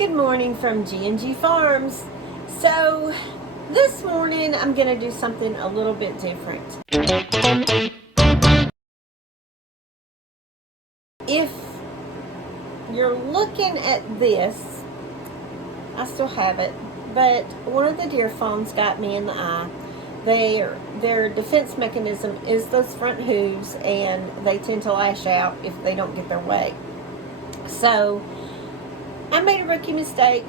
Good morning from G&G Farms. So this morning I'm going to do something a little bit different. If you're looking at this, I still have it, but one of the deer fawns got me in the eye. Their defense mechanism is those front hooves, and they tend to lash out if they don't get their way. So I made a rookie mistake,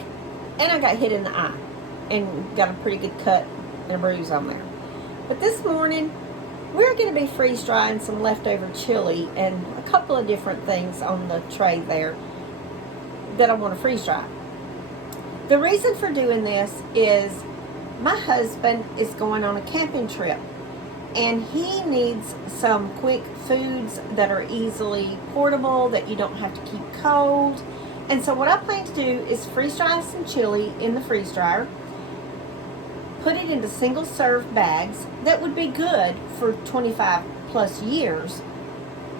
and I got hit in the eye and got a pretty good cut and a bruise on there. But this morning, we're going to be freeze drying some leftover chili and a couple of different things on the tray there that I want to freeze dry. The reason for doing this is my husband is going on a camping trip, and he needs some quick foods that are easily portable, that you don't have to keep cold. And so what I plan to do is freeze dry some chili in the freeze dryer, put it into single serve bags that would be good for 25 plus years.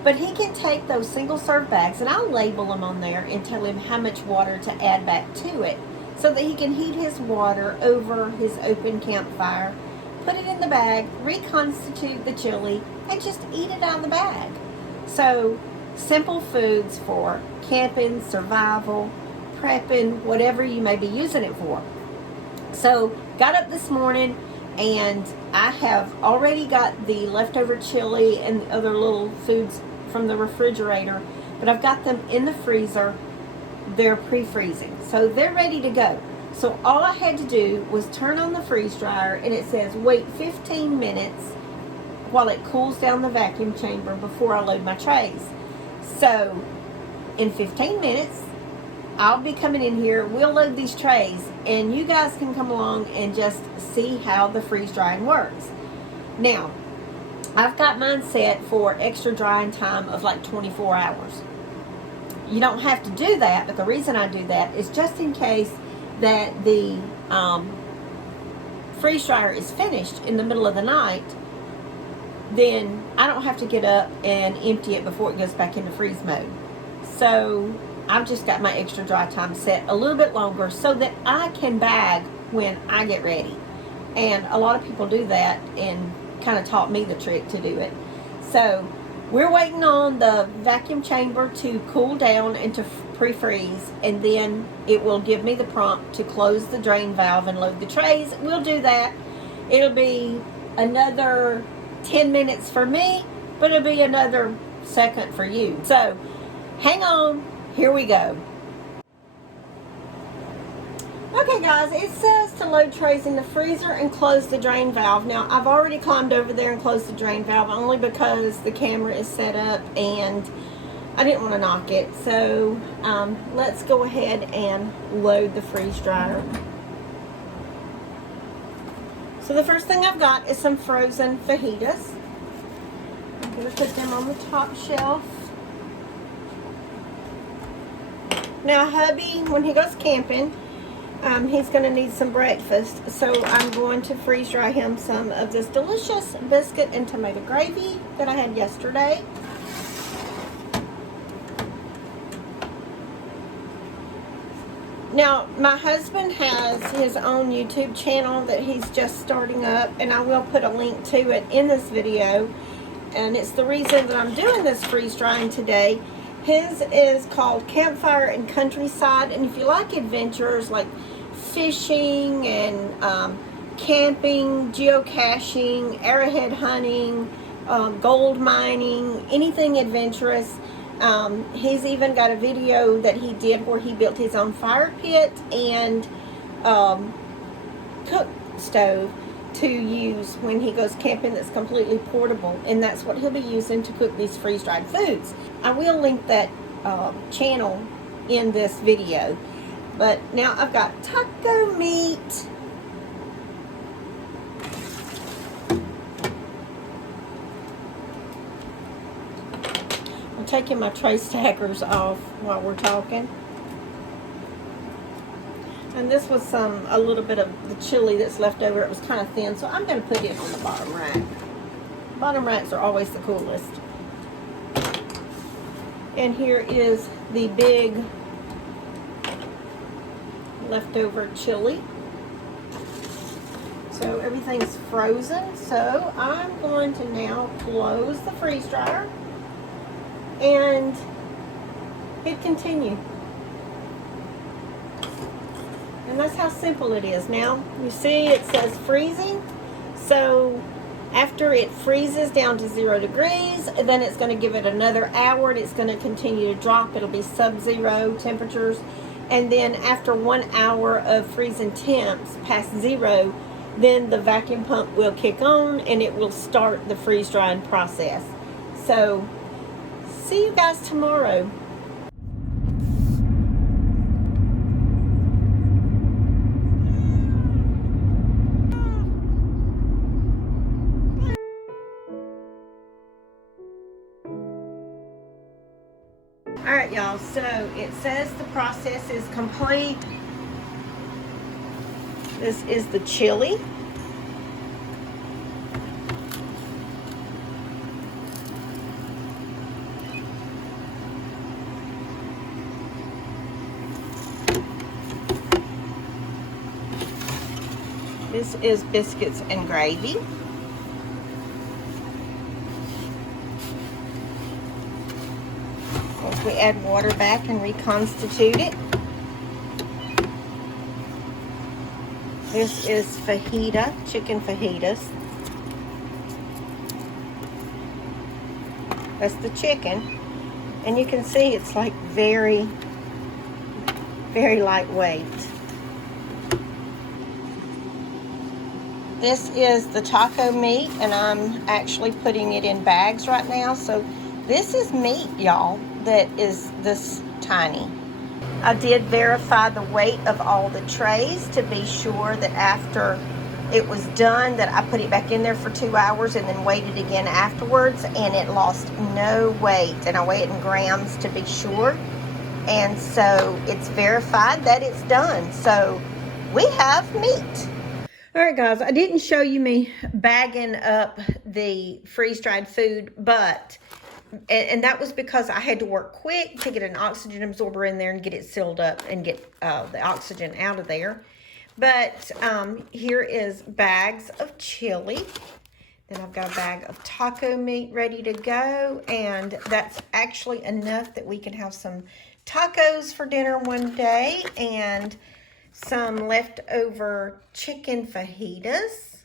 But he can take those single serve bags, and I'll label them on there and tell him how much water to add back to it so that he can heat his water over his open campfire, put it in the bag, reconstitute the chili, and just eat it out of the bag. So simple foods for camping, survival, prepping, whatever you may be using it for. So got up this morning, and I have already got the leftover chili and the other little foods from the refrigerator, but I've got them in the freezer. They're pre-freezing, so they're ready to go. So all I had to do was turn on the freeze dryer, and it says wait 15 minutes while it cools down the vacuum chamber before I load my trays. So in 15 minutes, I'll be coming in here, we'll load these trays, and you guys can come along and just see how the freeze drying works. Now, I've got mine set for extra drying time of like 24 hours. You don't have to do that, but the reason I do that is just in case that the freeze dryer is finished in the middle of the night, then I don't have to get up and empty it before it goes back into freeze mode. So I've just got my extra dry time set a little bit longer so that I can bag when I get ready. And a lot of people do that and kind of taught me the trick to do it. So we're waiting on the vacuum chamber to cool down and to pre-freeze, and then it will give me the prompt to close the drain valve and load the trays. We'll do that. It'll be another 10 minutes for me, but it'll be another second for you. So hang on, here we go. Okay guys, it says to load trays in the freezer and close the drain valve. Now I've already climbed over there and closed the drain valve only because the camera is set up and I didn't want to knock it. So let's go ahead and load the freeze dryer. So the first thing I've got is some frozen fajitas. I'm going to put them on the top shelf. Now hubby, when he goes camping, he's going to need some breakfast. So I'm going to freeze dry him some of this delicious biscuit and tomato gravy that I had yesterday. Now, my husband has his own YouTube channel that he's just starting up, and I will put a link to it in this video. And it's the reason that I'm doing this freeze drying today. His is called Campfire and Countryside, and if you like adventures like fishing and camping, geocaching, arrowhead hunting, gold mining, anything adventurous, he's even got a video that he did where he built his own fire pit and cook stove to use when he goes camping that's completely portable, and that's what he'll be using to cook these freeze-dried foods. I will link that channel in this video. But now I've got taco meat. I'm taking my tray stackers off while we're talking. And this was a little bit of the chili that's left over. It was kind of thin, so I'm going to put it on the bottom rack. Bottom racks are always the coolest. And here is the big leftover chili. So everything's frozen. So I'm going to now close the freeze dryer and hit continue. And that's how simple it is. Now, you see it says freezing. So after it freezes down to 0 degrees, then it's going to give it another hour and it's going to continue to drop. It'll be sub-zero temperatures. And then after 1 hour of freezing temps past 0, then the vacuum pump will kick on and it will start the freeze drying process. So see you guys tomorrow. Alright y'all, so it says the process is complete. This is the chili. This is biscuits and gravy. Once we add water back and reconstitute it. This is fajita, chicken fajitas. That's the chicken. And you can see it's like very, very lightweight. This is the taco meat, and I'm actually putting it in bags right now. So this is meat, y'all, that is this tiny. I did verify the weight of all the trays to be sure that after it was done that I put it back in there for 2 hours and then weighed it again afterwards, and it lost no weight. And I weigh it in grams to be sure. And so it's verified that it's done. So we have meat. All right, guys, I didn't show you me bagging up the freeze-dried food, but, and that was because I had to work quick to get an oxygen absorber in there and get it sealed up and get the oxygen out of there. But here is bags of chili. Then I've got a bag of taco meat ready to go, and that's actually enough that we can have some tacos for dinner one day, and some leftover chicken fajitas.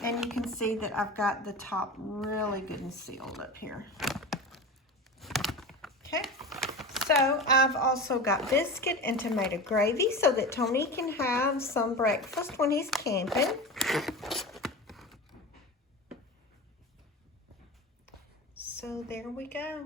And you can see that I've got the top really good and sealed up here. Okay, so I've also got biscuit and tomato gravy so that Tony can have some breakfast when he's camping. So there we go.